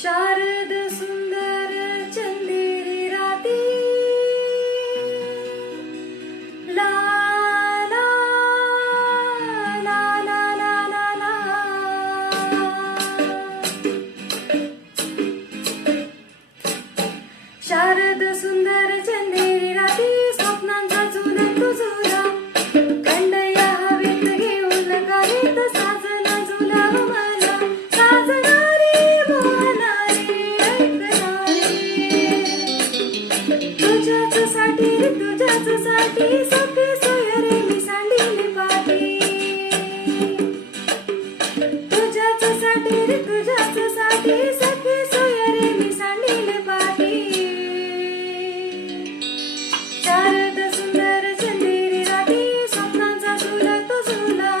शारद सुंदर चंदेरी राती ला ला ला ला ला ला ला शारद सुंदर चंदेरी राती स्वप्नांचा झुलत झुला खंड या हवेत घेऊन गावीत साजना झुलाव मला साजणारी मोहनारी ऐकणारी तुझ्याच साठी सखी सोयरे मी सांडीली पाठी तुझ्याच साठी सखी सोयरे मी सांडीली पाठी शारद सुंदर चंदेरी राती स्वप्नांचा झुलत झुला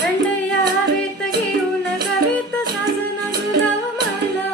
थंड या हवेत घेऊन गावीत साजना झुलाव मला